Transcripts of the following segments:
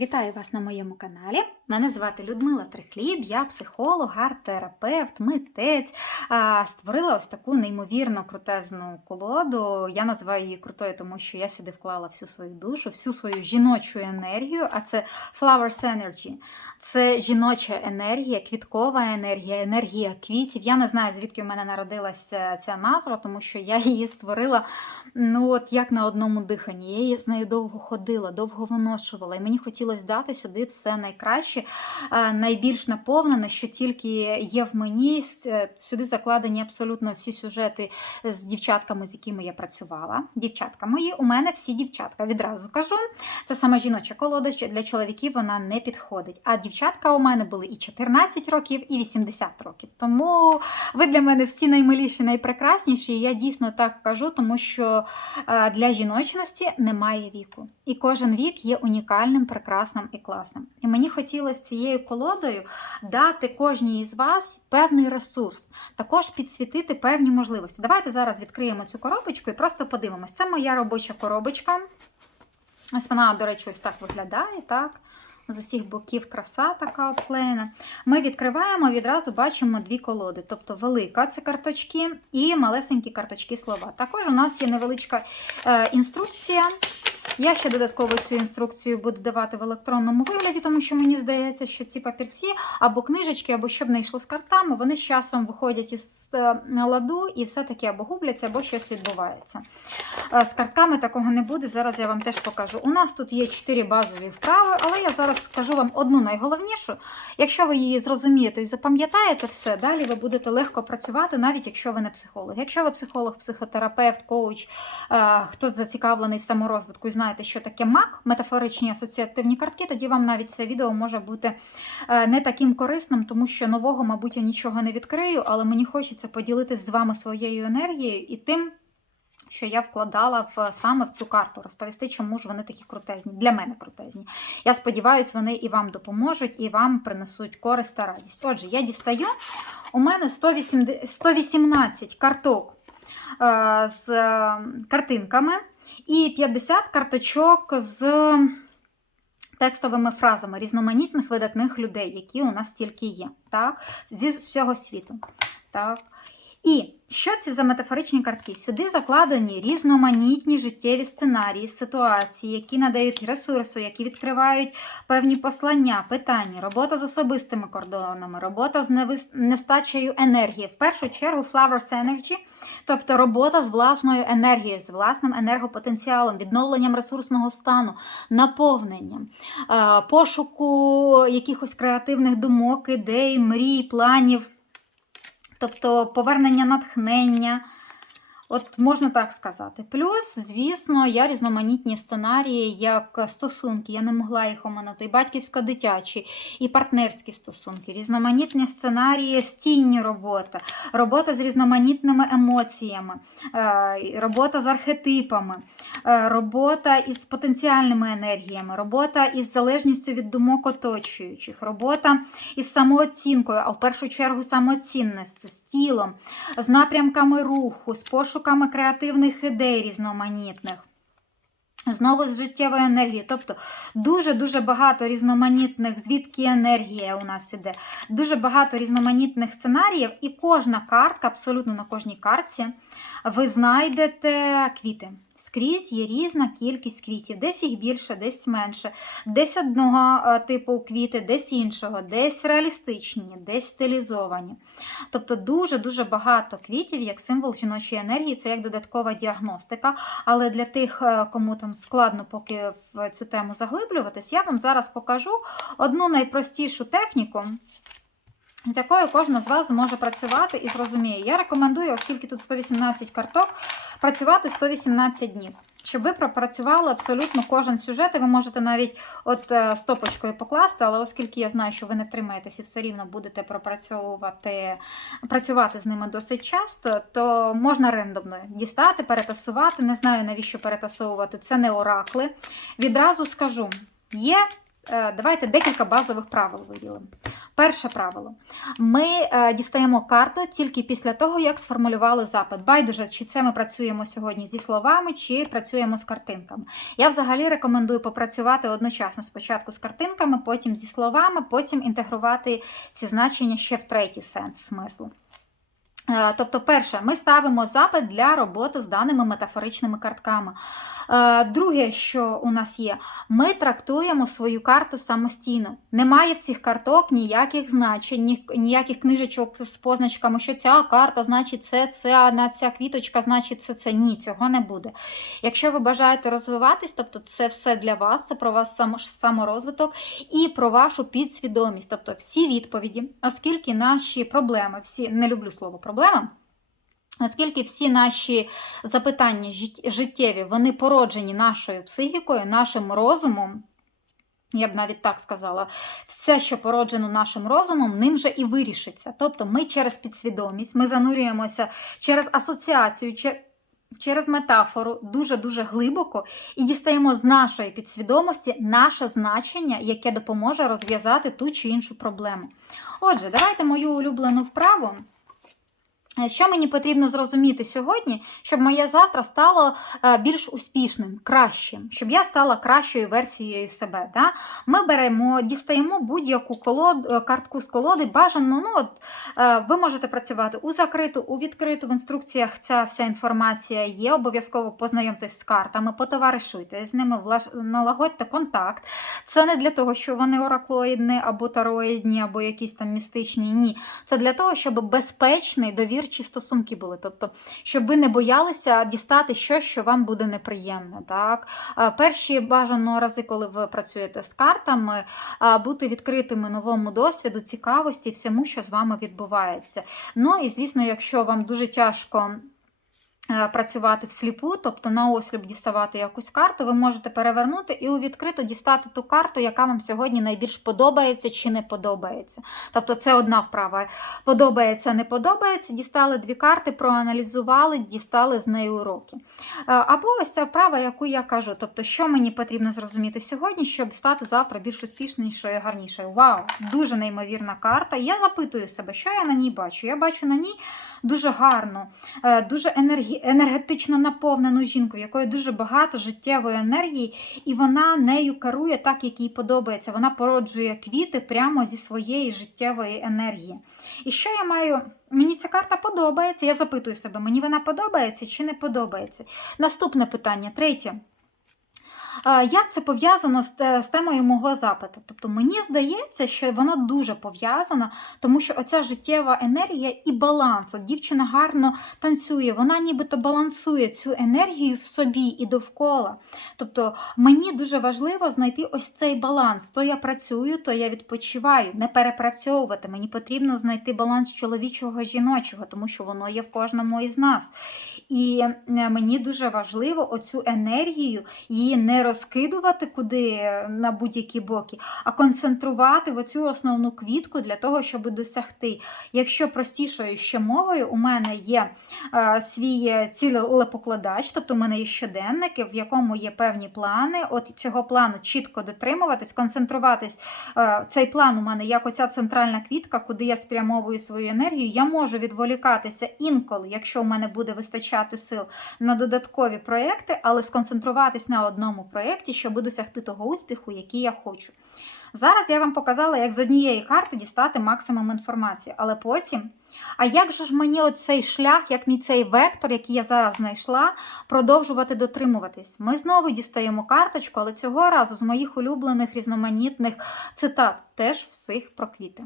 Вітаю вас на моєму каналі. Мене звати Людмила Трихліб, я психолог, арт-терапевт, митець. Створила ось таку неймовірно крутезну колоду. Я називаю її крутою, тому що я сюди вклала всю свою душу, всю свою жіночу енергію. А це Flowers Energy. Це жіноча енергія, квіткова енергія, енергія квітів. Я не знаю, звідки в мене народилася ця назва, тому що я її створила ну от як на одному диханні. Я її з нею довго ходила, довго виношувала. І мені хотілося дати сюди все найкраще, е, найбільш наповнене, що тільки є в мені. Е, Сюди закладені абсолютно всі сюжети з дівчатками, з якими я працювала. Дівчатка мої, у мене всі дівчатка. Відразу кажу. Це саме жіноча колода, що для чоловіків вона не підходить. А дівчатка у мене були і 14 років, і 80 років. Тому ви для мене всі наймиліші, найпрекрасніші. І я дійсно так кажу, тому що е, для жіночності немає віку. І кожен вік є унікальним, прекрасним і класним. І мені хотілося цією колодою дати кожній із вас певний ресурс, також підсвітити певні можливості. Давайте зараз відкриємо цю коробочку і просто подивимось. Це моя робоча коробочка. Ось вона, до речі, ось так виглядає, так. З усіх боків краса така обклеєна. Ми відкриваємо, відразу бачимо дві колоди. Тобто велика це карточки і малесенькі карточки слова. Також у нас є невеличка е, інструкція. Я ще додатково цю інструкцію буду давати в електронному вигляді, тому що мені здається, що ці папірці або книжечки, або щоб не йшло з картами, вони з часом виходять із е, ладу і все-таки або губляться, або щось відбувається. Е, З картками такого не буде. Зараз я вам теж покажу. У нас тут є чотири базові вправи, але я зараз скажу вам одну найголовнішу. Якщо ви її зрозумієте і запам'ятаєте все, далі ви будете легко працювати, навіть якщо ви не психолог. Якщо ви психолог, психотерапевт, коуч, е, хто зацікавлений в саморозвитку і знаєте, що таке МАК, метафоричні асоціативні картки, тоді вам навіть це відео може бути е, не таким корисним, тому що нового, мабуть, я нічого не відкрию, але мені хочеться поділитися з вами своєю енергією і тим що я вкладала в саме в цю карту, розповісти, чому ж вони такі крутезні, для мене крутезні. Я сподіваюся, вони і вам допоможуть, і вам принесуть користь та радість. Отже, я дістаю. У мене 180 118 карток з е, картинками і 50 карточок з текстовими фразами різноманітних видатних людей, які у нас тільки є, так? зі всього світу. Так. І що це за метафоричні картки? Сюди закладені різноманітні життєві сценарії, ситуації, які надають ресурси, які відкривають певні послання, питання, робота з особистими кордонами, робота з невис- нестачею енергії. В першу чергу Flowers Energy, тобто робота з власною енергією, з власним енергопотенціалом, відновленням ресурсного стану, наповненням, е, пошуку якихось креативних думок, ідей, мрій, планів. Тобто повернення натхнення, от можна так сказати. Плюс, звісно, я різноманітні сценарії, як стосунки, я не могла їх оминути, і батьківсько-дитячі, і партнерські стосунки, різноманітні сценарії, стінні робота, робота з різноманітними емоціями, е, робота з архетипами, е, робота із потенціальними енергіями, робота із залежністю від думок оточуючих, робота із самооцінкою, а в першу чергу самоцінністю, з тілом, з напрямками руху, з пошуками креативних ідей різноманітних. Знову з життєвої енергії, Тобто дуже-дуже багато різноманітних, звідки енергія у нас іде, дуже багато різноманітних сценаріїв, і кожна картка, абсолютно на кожній картці, ви знайдете квіти. Скрізь є різна кількість квітів, десь їх більше, десь менше, десь одного е, типу квіти, десь іншого, десь реалістичні, десь стилізовані. Тобто дуже-дуже багато квітів як символ жіночої енергії, це як додаткова діагностика. Але для тих, е, кому там складно поки в цю тему заглиблюватись, я вам зараз покажу одну найпростішу техніку. З якою кожна з вас зможе працювати і зрозуміє. Я рекомендую, оскільки тут 118 карток, працювати 118 днів. Щоб ви пропрацювали абсолютно кожен сюжет, і ви можете навіть от е, стопочкою покласти, але оскільки я знаю, що ви не втримаєтесь і все рівно будете пропрацьовувати, працювати з ними досить часто, то можна рендомно дістати, перетасувати. Не знаю, навіщо перетасовувати. Це не оракли. Відразу скажу: є, давайте декілька базових правил виділимо. Перше правило: ми е, дістаємо карту тільки після того, як сформулювали запит. Байдуже, чи це ми працюємо сьогодні зі словами, чи працюємо з картинками. Я взагалі рекомендую попрацювати одночасно спочатку з картинками, потім зі словами, потім інтегрувати ці значення ще в третій сенс смислу. Е, Тобто, перше, ми ставимо запит для роботи з даними метафоричними картками. Е, Друге, що у нас є, ми трактуємо свою карту самостійно. Немає в цих карток ніяких значень, ніяких книжечок з позначками, що ця карта значить це, це, а на ця квіточка значить це, це. Ні, цього не буде. Якщо ви бажаєте розвиватись, тобто це все для вас, це про вас саморозвиток і про вашу підсвідомість, тобто всі відповіді, оскільки наші проблеми, всі не люблю слово проблема. Оскільки всі наші запитання життєві, вони породжені нашою психікою, нашим розумом, я б навіть так сказала, все, що породжено нашим розумом, ним же і вирішиться. Тобто ми через підсвідомість, ми занурюємося через асоціацію, через метафору дуже-дуже глибоко і дістаємо з нашої підсвідомості наше значення, яке допоможе розв'язати ту чи іншу проблему. Отже, давайте мою улюблену вправу. Е, Що мені потрібно зрозуміти сьогодні, щоб моє завтра стало е, більш успішним, кращим, щоб я стала кращою версією себе. Да? Ми беремо, дістаємо будь-яку колод, е, картку з колоди, бажано. Ну, от, ви можете працювати у закриту, у відкриту. В інструкціях ця вся інформація є. Обов'язково познайомтесь з картами, потоваришуйте з ними, налагодьте контакт. Це не для того, що вони ораклоїдні або тароїдні, або якісь там містичні. Ні. Це для того, щоб безпечний, довірчі стосунки були. Тобто, щоб ви не боялися дістати щось, що вам буде неприємно. Так? Перші бажано рази, коли ви працюєте з картами, бути відкритими новому досвіду, цікавості, всьому, що з вами відбувається. Ну і звісно, якщо вам дуже тяжко. Е, Працювати всліпу, тобто на осліп діставати якусь карту, ви можете перевернути і у відкрито дістати ту карту, яка вам сьогодні найбільш подобається чи не подобається. Тобто це одна вправа. Подобається, не подобається. Дістали дві карти, проаналізували, дістали з неї уроки. Е, Або ось ця вправа, яку я кажу. Тобто, що мені потрібно зрозуміти сьогодні, щоб стати завтра більш успішнішою і гарнішою. Вау! Дуже неймовірна карта. Я запитую себе, що я на ній бачу. Я бачу на ній дуже гарну, е, дуже енергетично наповнену жінку, якої дуже багато життєвої енергії, і вона нею керує так, як їй подобається. Вона породжує квіти прямо зі своєї життєвої енергії. І що я маю? Мені ця карта подобається. Я запитую себе, мені вона подобається чи не подобається. Наступне питання, третє. Як це пов'язано з, з темою мого запиту? Тобто мені здається, що воно дуже пов'язано, тому що оця життєва енергія і баланс. От дівчина гарно танцює, вона нібито балансує цю енергію в собі і довкола. Тобто мені дуже важливо знайти ось цей баланс. То я працюю, то я відпочиваю, не перепрацьовувати. Мені потрібно знайти баланс чоловічого жіночого, тому що воно є в кожному із нас. І е, мені дуже важливо оцю енергію її не розкидувати куди е, на будь-які боки, а концентрувати в оцю основну квітку для того, щоб досягти. Якщо простішою ще мовою, у мене є е, свій цілепокладач, тобто у мене є щоденники, в якому є певні плани. От цього плану чітко дотримуватись, концентруватись. Е, цей план у мене як оця центральна квітка, куди я спрямовую свою енергію. Я можу відволікатися інколи, якщо у мене буде вистачати сил на додаткові проекти, але сконцентруватись на одному проєкті, щоб досягти того успіху, який я хочу. Зараз я вам показала, як з однієї карти дістати максимум інформації, але потім. А як же ж мені оцей шлях, як мій цей вектор, який я зараз знайшла, продовжувати дотримуватись? Ми знову дістаємо карточку, але цього разу з моїх улюблених різноманітних цитат теж всіх про квіти.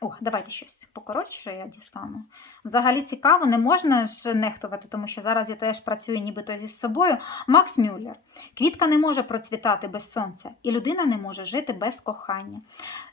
О, давайте щось покоротше я дістану. Взагалі цікаво, не можна ж нехтувати, тому що зараз я теж працюю нібито зі собою. Макс Мюллер. Квітка не може процвітати без сонця, і людина не може жити без кохання.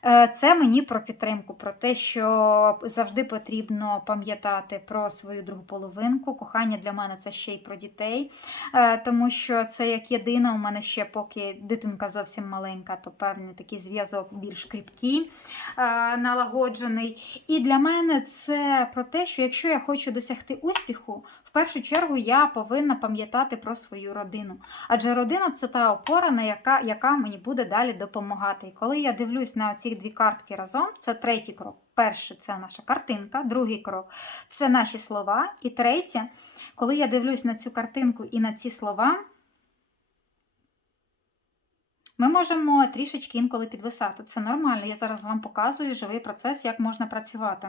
Е, Це мені про підтримку, про те, що завжди потрібно пам'ятати про свою другу половинку. Кохання для мене це ще й про дітей, Е, тому що це як єдина у мене ще, поки дитинка зовсім маленька, то певний такий зв'язок більш кріпкий е, налагоджується. Народжений. І для мене це про те, що якщо я хочу досягти успіху, в першу чергу я повинна пам'ятати про свою родину. Адже родина це та опора, на яка, яка мені буде далі допомагати. І коли я дивлюсь на ці дві картки разом, це третій крок. Перший це наша картинка, другий крок це наші слова. І третє, коли я дивлюсь на цю картинку і на ці слова. Ми можемо трішечки інколи підвисати. Це нормально. Я зараз вам показую живий процес, як можна працювати.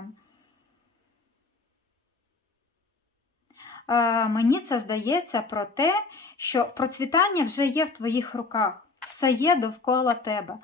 Е, мені це здається про те, що процвітання вже є в твоїх руках, все є довкола тебе.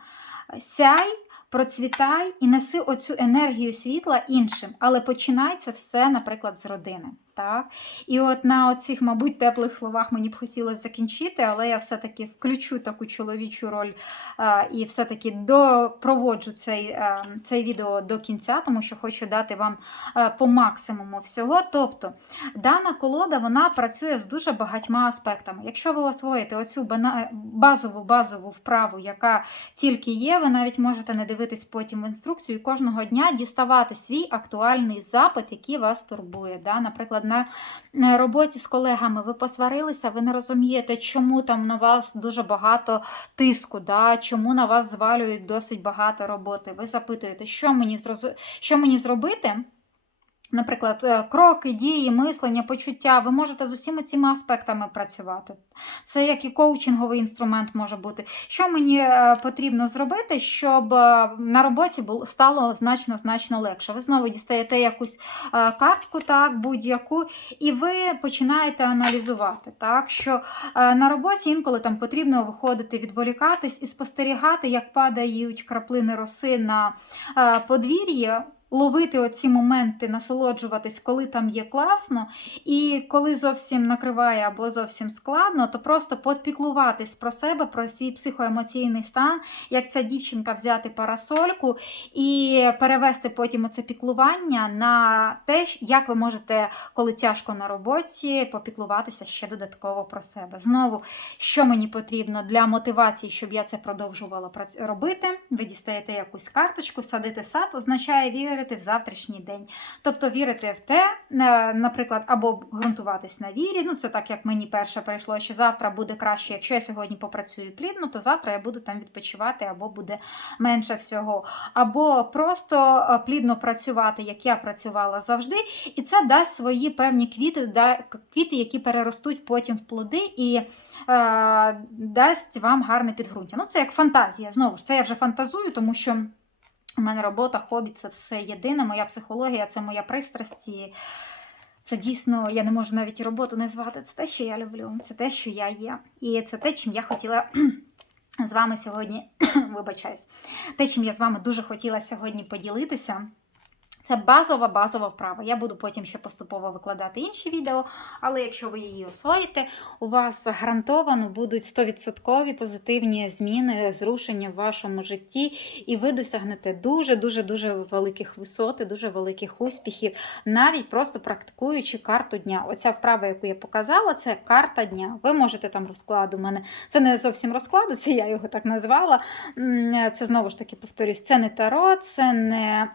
Сяй, процвітай і неси оцю енергію світла іншим, але починай це все, наприклад, з родини. Так? І от на оцих, мабуть, теплих словах мені б хотілося закінчити, але я все-таки включу таку чоловічу роль а, і все-таки допроводжу цей, а, цей відео до кінця, тому що хочу дати вам а, по максимуму всього. Тобто, дана колода вона працює з дуже багатьма аспектами. Якщо ви освоїте оцю базову базову вправу, яка тільки є, ви навіть можете не дивитись потім в інструкцію і кожного дня діставати свій актуальний запит, який вас турбує. Да? Наприклад, на роботі з колегами ви посварилися, ви не розумієте, чому там на вас дуже багато тиску, да? чому на вас звалюють досить багато роботи. Ви запитуєте, що мені, зроз... що мені зробити. Наприклад, е, кроки, дії, мислення, почуття, ви можете з усіма цими аспектами працювати. Це як і коучинговий інструмент може бути. Що мені е, потрібно зробити, щоб е, на роботі стало значно-значно легше. Ви знову дістаєте якусь картку, так, будь-яку, і ви починаєте аналізувати, так, що на роботі інколи там потрібно виходити, відволікатись і спостерігати, як падають краплини роси на подвір'ї ловити оці моменти, насолоджуватись, коли там є класно, і коли зовсім накриває або зовсім складно, то просто подпіклуватись про себе, про свій психоемоційний стан, як ця дівчинка взяти парасольку і перевести потім оце піклування на те, як ви можете, коли тяжко на роботі, попіклуватися ще додатково про себе. Знову, що мені потрібно для мотивації, щоб я це продовжувала робити, ви дістаєте якусь карточку, садити сад, означає вірити вірити в завтрашній день. Тобто вірити в те, е, наприклад, або ґрунтуватись на вірі. Ну, це так, як мені перше прийшло, що завтра буде краще, якщо я сьогодні попрацюю плідно, то завтра я буду там відпочивати, або буде менше всього. Або просто е, плідно працювати, як я працювала завжди. І це дасть свої певні квіти, квіти, які переростуть потім в плоди, і е, дасть вам гарне підґрунтя. Ну, це як фантазія. Знову ж це я вже фантазую, тому що. У мене робота, хобі це все єдине. Моя психологія це моя пристрасть. І це дійсно, я не можу навіть роботу не звати. Це те, що я люблю, це те, що я є. І це те, чим я хотіла. З вами сьогодні вибачаюсь, те, чим я з вами дуже хотіла сьогодні поділитися. Це базова базова вправа. Я буду потім ще поступово викладати інші відео, але якщо ви її освоїте, у вас гарантовано будуть 100% позитивні зміни, зрушення в вашому житті, і ви досягнете дуже-дуже дуже великих висот, і дуже великих успіхів, навіть просто практикуючи карту дня. Оця вправа, яку я показала, це карта дня. Ви можете там розклад у мене. Це не зовсім розклад, це я його так назвала. Це знову ж таки повторюсь, це не таро, це не.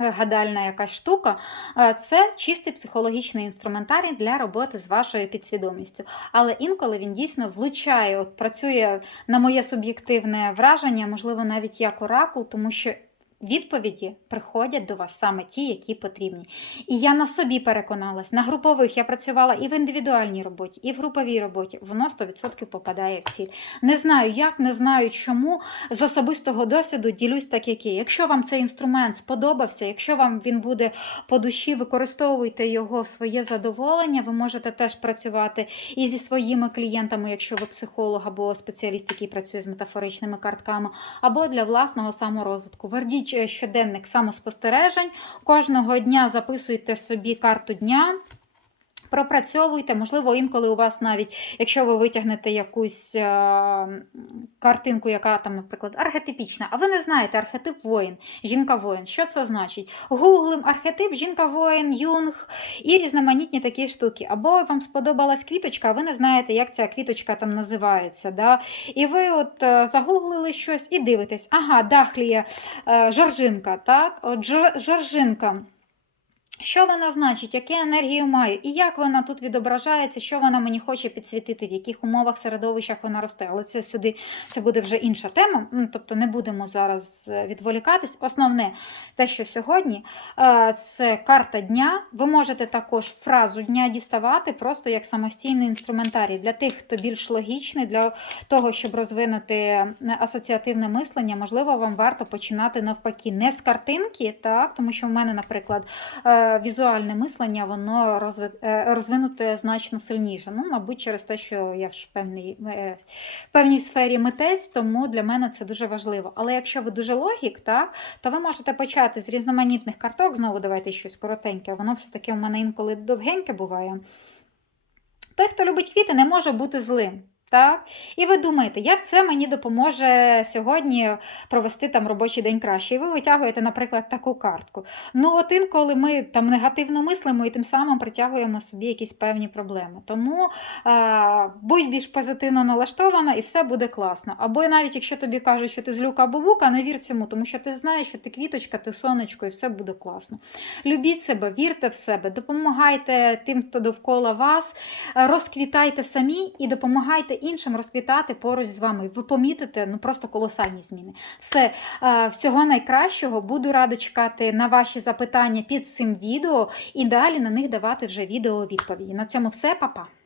Е, гадальна якась штука, е, це чистий психологічний інструментарій для роботи з вашою підсвідомістю. Але інколи він дійсно влучає, от працює на моє суб'єктивне враження, можливо, навіть як оракул, тому що Відповіді приходять до вас саме ті, які потрібні. І я на собі переконалась, на групових я працювала і в індивідуальній роботі, і в груповій роботі. Воно 100% попадає в ціль. Не знаю, як, не знаю чому. З особистого досвіду ділюсь так, як є. Якщо вам цей інструмент сподобався, якщо вам він буде по душі, використовуйте його в своє задоволення. Ви можете теж працювати і зі своїми клієнтами, якщо ви психолог або спеціаліст, який працює з метафоричними картками, або для власного саморозвитку. Вердіть Ведіть щоденник самоспостережень. Кожного дня записуйте собі карту дня. Пропрацьовуйте, можливо, інколи у вас навіть, якщо ви витягнете якусь е, картинку, яка там, наприклад, архетипічна, а ви не знаєте архетип воїн, жінка-воїн. Що це значить? Гуглим архетип, жінка-воїн, юнг і різноманітні такі штуки. Або вам сподобалась квіточка, а ви не знаєте, як ця квіточка там називається. Да? І ви от е, загуглили щось і дивитесь, ага, дахлія, е, жоржинка, так? Жоржинка. Що вона значить, яку енергію має, і як вона тут відображається, що вона мені хоче підсвітити, в яких умовах, середовищах вона росте. Але це сюди це буде вже інша тема. Ну, тобто не будемо зараз е, відволікатись. Основне те, що сьогодні е, це карта дня. Ви можете також фразу дня діставати просто як самостійний інструментарій для тих, хто більш логічний, для того, щоб розвинути е, асоціативне мислення, можливо, вам варто починати навпаки не з картинки, так тому що в мене, наприклад, візуальне мислення, воно е, розвинуте значно сильніше. Ну, мабуть, через те, що я ж в певній, е, в певній сфері митець, тому для мене це дуже важливо. Але якщо ви дуже логік, так, то ви можете почати з різноманітних карток. Знову давайте щось коротеньке. Воно все-таки у мене інколи довгеньке буває. Той, хто любить квіти, не може бути злим. Так? І ви думаєте, як це мені допоможе сьогодні провести там робочий день краще? І ви витягуєте, наприклад, таку картку. Ну, от інколи ми там негативно мислимо і тим самим притягуємо собі якісь певні проблеми. Тому е, будь більш позитивно налаштована і все буде класно. Або навіть якщо тобі кажуть, що ти злюка або бука, не вір цьому, тому що ти знаєш, що ти квіточка, ти сонечко, і все буде класно. Любіть себе, вірте в себе, допомагайте тим, хто довкола вас, розквітайте самі і допомагайте іншим розквітати поруч з вами. Ви помітите ну просто колосальні зміни. Все, е, всього найкращого. Буду рада чекати на ваші запитання під цим відео і далі на них давати вже відео відповіді. На цьому все, па-па!